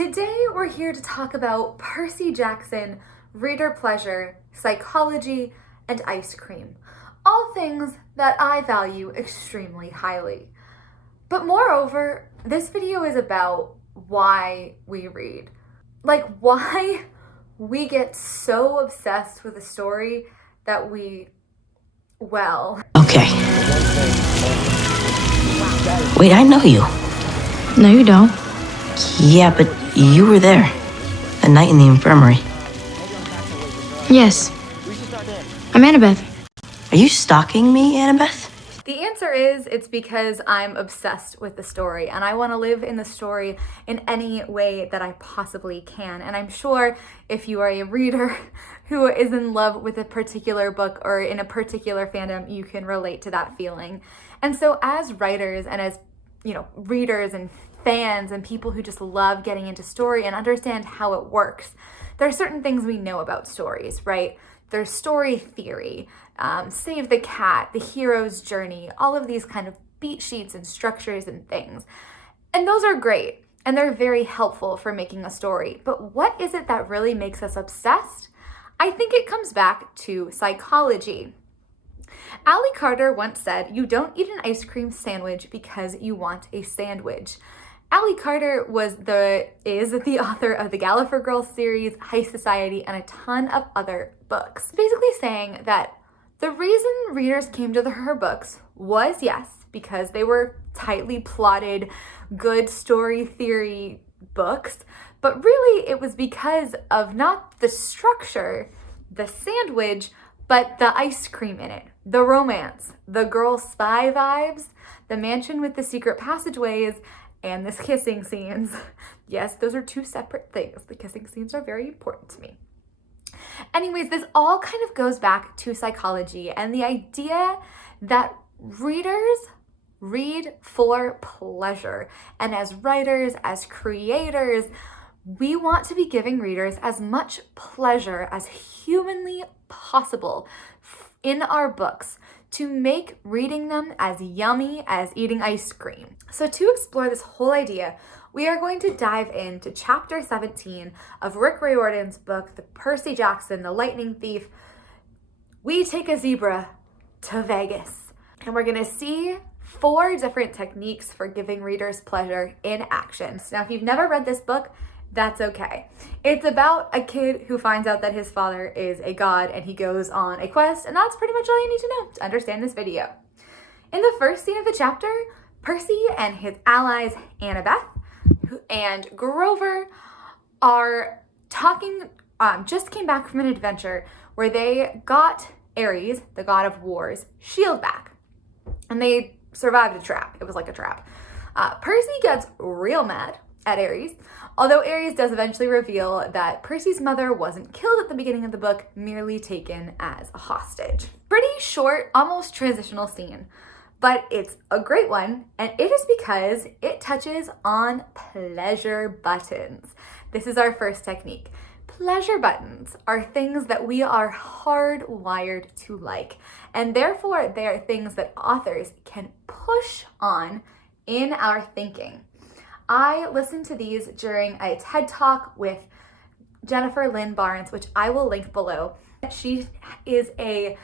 Today we're here to talk about Percy Jackson, reader pleasure, psychology, and ice cream. All things that I value extremely highly. But moreover, this video is about why we read. Like why we get so obsessed with a story that we, Okay. Wait, I know you. No, you don't. Yeah, but you were there. The night in the infirmary. Yes. I'm Annabeth. Are you stalking me, Annabeth? The answer is it's because I'm obsessed with the story and I want to live in the story in any way that I possibly can. And I'm sure if you are a reader who is in love with a particular book or in a particular fandom, you can relate to that feeling. And so as writers and as, readers and fans and people who just love getting into story and understand how it works, there are certain things we know about stories, right? There's story theory, Save the Cat, the hero's journey, all of these kind of beat sheets and structures and things. And those are great and they're very helpful for making a story. But what is it that really makes us obsessed? I think it comes back to psychology. Allie Carter once said, "You don't eat an ice cream sandwich because you want a sandwich." Allie Carter is the author of the Gallifrey Girls series, High Society, and a ton of other books. Basically saying that the reason readers came to her books was, yes, because they were tightly plotted, good story theory books, but really it was because of not the structure, the sandwich, but the ice cream in it, the romance, the girl spy vibes, the mansion with the secret passageways, and the kissing scenes. Yes, those are two separate things. The kissing scenes are very important to me. Anyways, this all kind of goes back to psychology and the idea that readers read for pleasure. And as writers, as creators, we want to be giving readers as much pleasure as humanly possible in our books to make reading them as yummy as eating ice cream. So to explore this whole idea, we are going to dive into chapter 17 of Rick Riordan's book, The Percy Jackson, The Lightning Thief. We take a zebra to Vegas, and we're gonna see 4 different techniques for giving readers pleasure in action. So now, if you've never read this book, that's okay. It's about a kid who finds out that his father is a god and he goes on a quest, and that's pretty much all you need to know to understand this video. In the first scene of the chapter, Percy and his allies Annabeth and Grover are talking, just came back from an adventure where they got Ares, the god of wars, shield back, and they survived a trap. It was like a trap. Percy gets real mad at Ares, although Ares does eventually reveal that Percy's mother wasn't killed at the beginning of the book, merely taken as a hostage. Pretty short, almost transitional scene, but it's a great one, and it is because it touches on pleasure buttons. This is our first technique. Pleasure buttons are things that we are hardwired to like, and therefore they are things that authors can push on in our thinking. I listened to these during a TED Talk with Lynn, which I will link below. She is a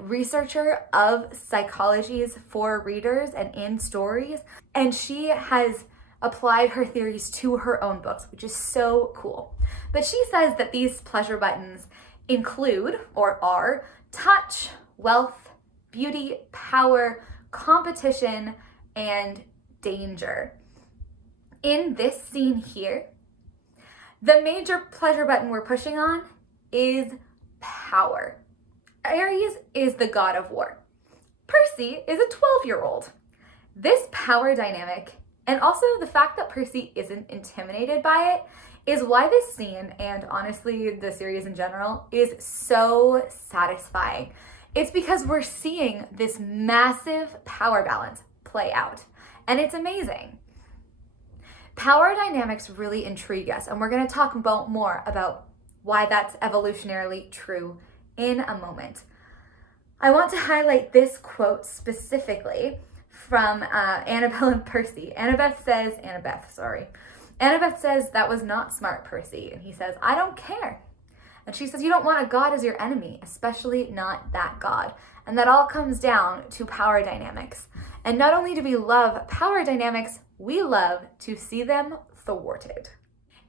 researcher of psychologies for readers and in stories, and she has applied her theories to her own books, which is so cool. But she says that these pleasure buttons include or are touch, wealth, beauty, power, competition, and danger. In this scene here, the major pleasure button we're pushing on is power. Ares is the god of war. Percy is a 12-year-old. This power dynamic, and also the fact that Percy isn't intimidated by it, is why this scene, and honestly the series in general, is so satisfying. It's because we're seeing this massive power balance play out, and it's amazing. Power dynamics really intrigue us, and we're going to talk more about why that's evolutionarily true in a moment. I want to highlight this quote specifically from Annabeth and Percy. Annabeth Annabeth says, "That was not smart, Percy." And he says, "I don't care." And she says, "You don't want a god as your enemy, especially not that god." And that all comes down to power dynamics. And not only do we love power dynamics, we love to see them thwarted.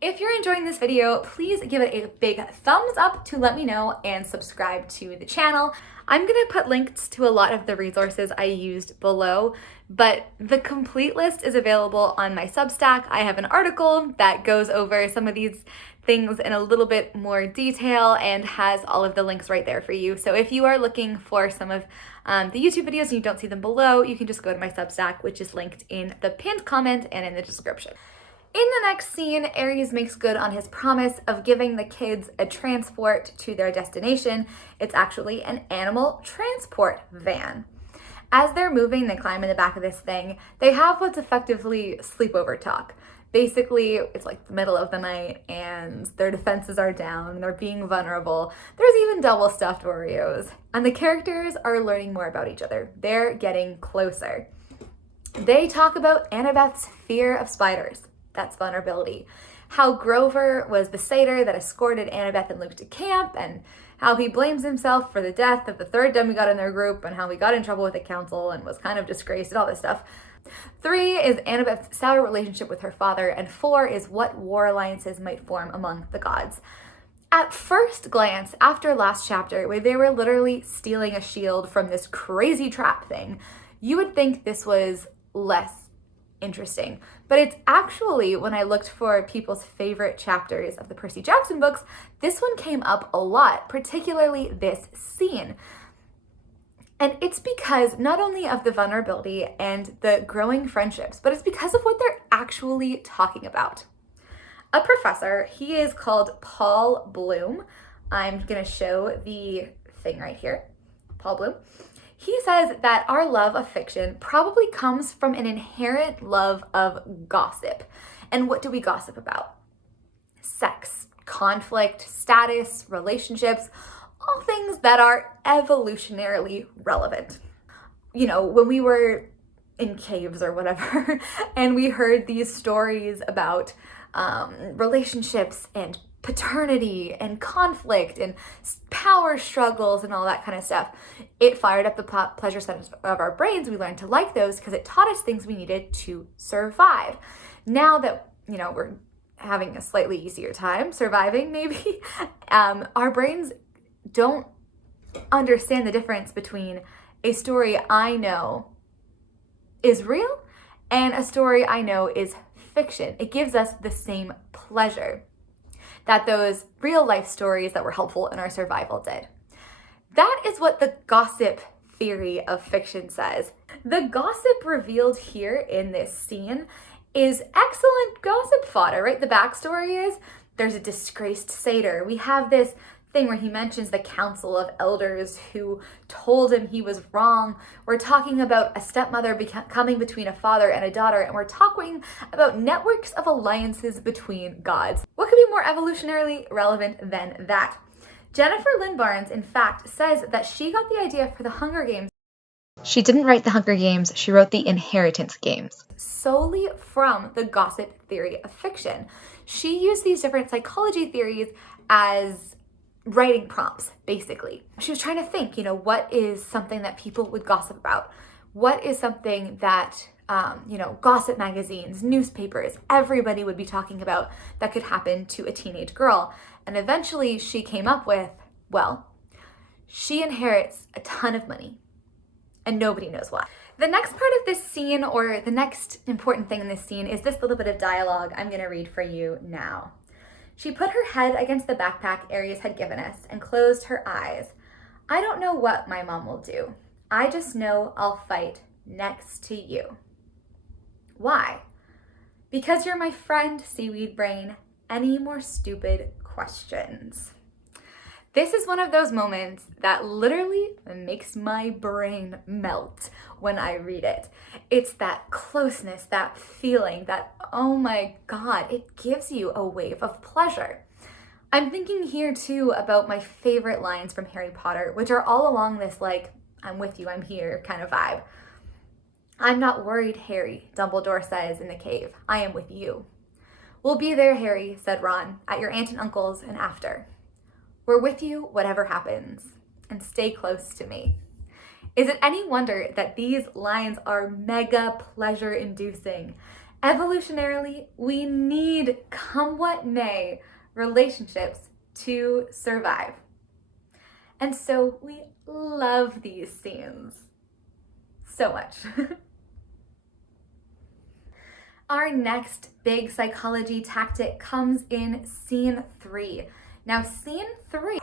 If you're enjoying this video, please give it a big thumbs up to let me know and subscribe to the channel. I'm gonna put links to a lot of the resources I used below, but the complete list is available on my Substack. I have an article that goes over some of these things in a little bit more detail and has all of the links right there for you. So if you are looking for some of the YouTube videos and you don't see them below, you can just go to my Substack, which is linked in the pinned comment and in the description. In the next scene, Ares makes good on his promise of giving the kids a transport to their destination. It's actually an animal transport van. As they're moving, they climb in the back of this thing. They have what's effectively sleepover talk. Basically, it's like the middle of the night and their defenses are down, they're being vulnerable. There's even double stuffed Oreos. And the characters are learning more about each other. They're getting closer. They talk about Annabeth's fear of spiders. That's vulnerability. How Grover was the satyr that escorted Annabeth and Luke to camp, and how he blames himself for the death of the third demigod in their group, and how he got in trouble with the council and was kind of disgraced and all this stuff. 3 is Annabeth's sour relationship with her father, and 4 is what war alliances might form among the gods. At first glance, after last chapter, where they were literally stealing a shield from this crazy trap thing, you would think this was less interesting. But it's actually, when I looked for people's favorite chapters of the Percy Jackson books, this one came up a lot, particularly this scene. And it's because not only of the vulnerability and the growing friendships, but it's because of what they're actually talking about. A professor, he is called Paul Bloom. I'm gonna show the thing right here, Paul Bloom. He says that our love of fiction probably comes from an inherent love of gossip. And what do we gossip about? Sex, conflict, status, relationships, all things that are evolutionarily relevant. You know, when we were in caves or whatever, and we heard these stories about relationships and paternity and conflict and power struggles and all that kind of stuff, it fired up the pleasure centers of our brains. We learned to like those because it taught us things we needed to survive. Now that, you know, we're having a slightly easier time surviving, maybe, our brains don't understand the difference between a story I know is real and a story I know is fiction. It gives us the same pleasure that those real life stories that were helpful in our survival did. That is what the gossip theory of fiction says. The gossip revealed here in this scene is excellent gossip fodder, right? The backstory is there's a disgraced satyr. We have this thing where he mentions the council of elders who told him he was wrong. We're talking about a stepmother coming between a father and a daughter, and we're talking about networks of alliances between gods. What could be more evolutionarily relevant than that? Jennifer Lynn Barnes, in fact, says that she got the idea for the Hunger Games. She didn't write the Hunger Games, she wrote the Inheritance Games. Solely from the gossip theory of fiction. She used these different psychology theories as writing prompts, basically. She was trying to think, you know, what is something that people would gossip about? What is something that, you know, gossip magazines, newspapers, everybody would be talking about that could happen to a teenage girl? And eventually she came up with, well, she inherits a ton of money and nobody knows why. The next part of this scene, or the next important thing in this scene, is this little bit of dialogue I'm gonna read for you now. She put her head against the backpack Ares had given us and closed her eyes. I don't know what my mom will do. I just know I'll fight next to you. Why? Because you're my friend, Seaweed Brain. Any more stupid questions? This is one of those moments that literally makes my brain melt when I read it. It's that closeness, that feeling, that, oh my God, it gives you a wave of pleasure. I'm thinking here too about my favorite lines from Harry Potter, which are all along this like, I'm with you, I'm here kind of vibe. I'm not worried, Harry, Dumbledore says in the cave. I am with you. "We'll be there, Harry," said Ron, "at your aunt and uncle's and after. We're with you whatever happens, and stay close to me." Is it any wonder that these lines are mega pleasure-inducing? Evolutionarily, we need, come what may, relationships to survive. And so we love these scenes so much. Our next big psychology tactic comes in scene 3. Now, scene 3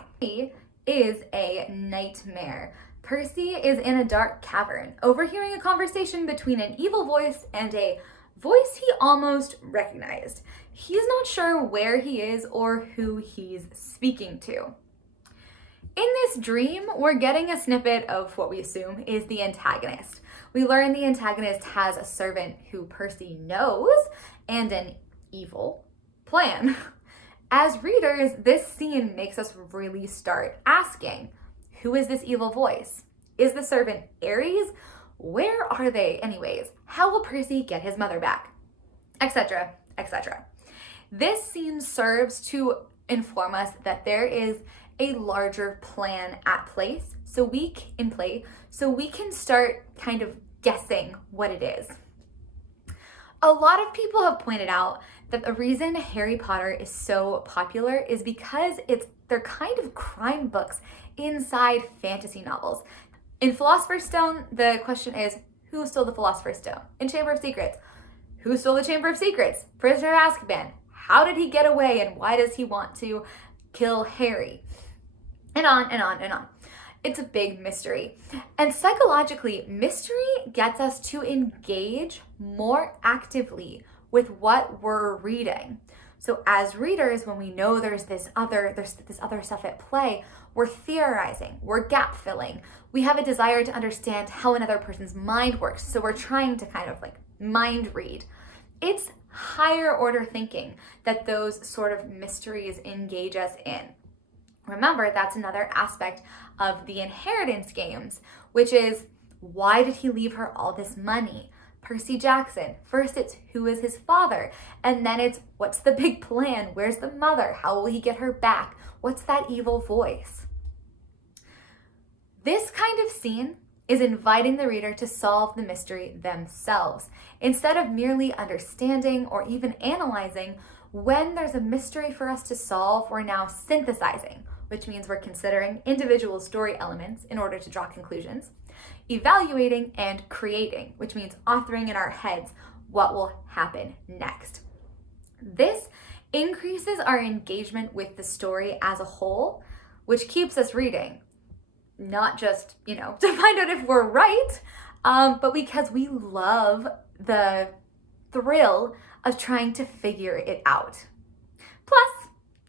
is a nightmare. Percy is in a dark cavern, overhearing a conversation between an evil voice and a voice he almost recognized. He's not sure where he is or who he's speaking to. In this dream, we're getting a snippet of what we assume is the antagonist. We learn the antagonist has a servant who Percy knows and an evil plan. As readers, this scene makes us really start asking, who is this evil voice? Is the servant Ares? Where are they anyways? How will Percy get his mother back? Etc., etc. This scene serves to inform us that there is a larger plan at place, so we can start kind of guessing what it is. A lot of people have pointed out that the reason Harry Potter is so popular is because they're kind of crime books inside fantasy novels. In Philosopher's Stone, the question is, who stole the Philosopher's Stone? In Chamber of Secrets, who stole the Chamber of Secrets? Prisoner of Azkaban, how did he get away and why does he want to kill Harry? And on and on and on. It's a big mystery. And psychologically, mystery gets us to engage more actively with what we're reading. So as readers, when we know there's this other stuff at play, we're theorizing, we're gap filling. We have a desire to understand how another person's mind works. So we're trying to kind of like mind read. It's higher order thinking that those sort of mysteries engage us in. Remember, that's another aspect of the inheritance games, which is, why did he leave her all this money? Percy Jackson, first it's who is his father, and then it's what's the big plan? Where's the mother? How will he get her back? What's that evil voice? This kind of scene is inviting the reader to solve the mystery themselves. Instead of merely understanding or even analyzing, when there's a mystery for us to solve, we're now synthesizing, which means we're considering individual story elements in order to draw conclusions, evaluating, and creating, which means authoring in our heads what will happen next. This increases our engagement with the story as a whole, which keeps us reading, not just, to find out if we're right, but because we love the thrill of trying to figure it out. Plus,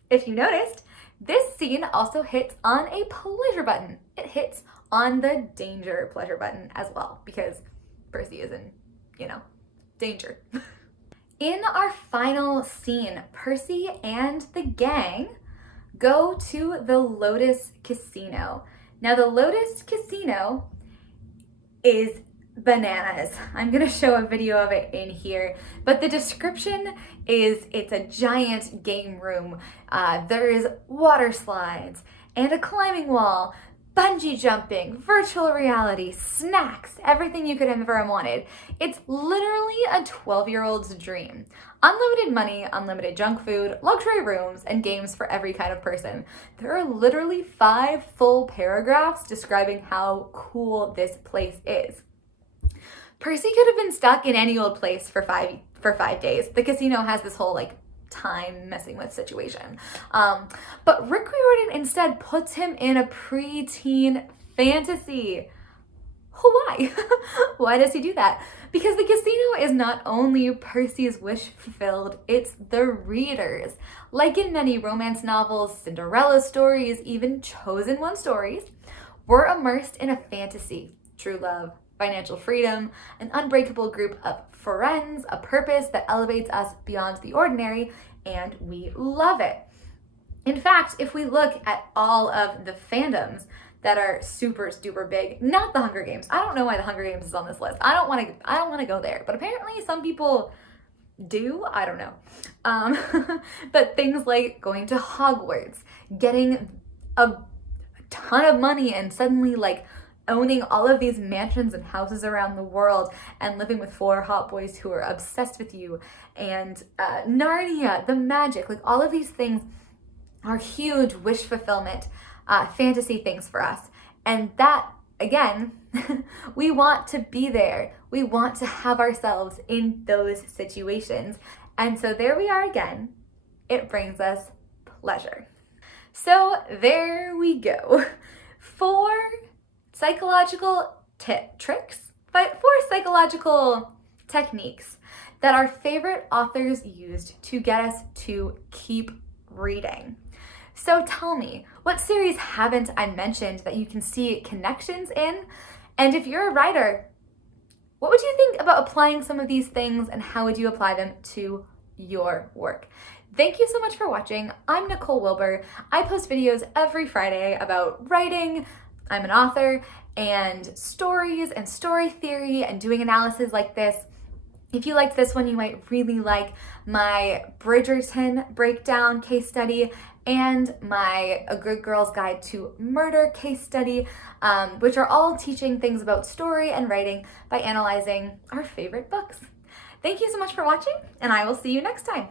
if you noticed, this scene also hits on a pleasure button. It hits on the danger pleasure button as well, because Percy is in, danger. In our final scene, Percy and the gang go to the Lotus Casino. Now, the Lotus Casino is bananas. I'm gonna show a video of it in here, but the description is it's a giant game room. There's water slides and a climbing wall, bungee jumping, virtual reality, snacks, everything you could ever wanted. It's literally a 12-year-old's dream. Unlimited money, unlimited junk food, luxury rooms, and games for every kind of person. There are literally 5 full paragraphs describing how cool this place is. Percy could have been stuck in any old place for 5 days. The casino has this whole time messing with situation. But Rick Riordan instead puts him in a preteen fantasy. Why? Why does he do that? Because the casino is not only Percy's wish fulfilled, it's the readers. Like in many romance novels, Cinderella stories, even Chosen One stories, we're immersed in a fantasy, true love, financial freedom, an unbreakable group of friends, a purpose that elevates us beyond the ordinary, and we love it. In fact, if we look at all of the fandoms that are super duper big, not the Hunger Games. I don't know why the Hunger Games is on this list. I don't want to go there, but apparently some people do, I don't know. But things like going to Hogwarts, getting a ton of money and suddenly like owning all of these mansions and houses around the world and living with 4 hot boys who are obsessed with you, and Narnia, the magic, like all of these things are huge wish fulfillment, fantasy things for us. And that, again, we want to be there. We want to have ourselves in those situations. And so there we are again. It brings us pleasure. So there we go. 4 psychological tricks, but 4 psychological techniques that our favorite authors used to get us to keep reading. So tell me, what series haven't I mentioned that you can see connections in? And if you're a writer, what would you think about applying some of these things, and how would you apply them to your work? Thank you so much for watching. I'm Nicole Wilbur. I post videos every Friday about writing. I'm an author, and stories and story theory and doing analysis like this. If you liked this one, you might really like my Bridgerton breakdown case study and my A Good Girl's Guide to Murder case study, which are all teaching things about story and writing by analyzing our favorite books. Thank you so much for watching, and I will see you next time.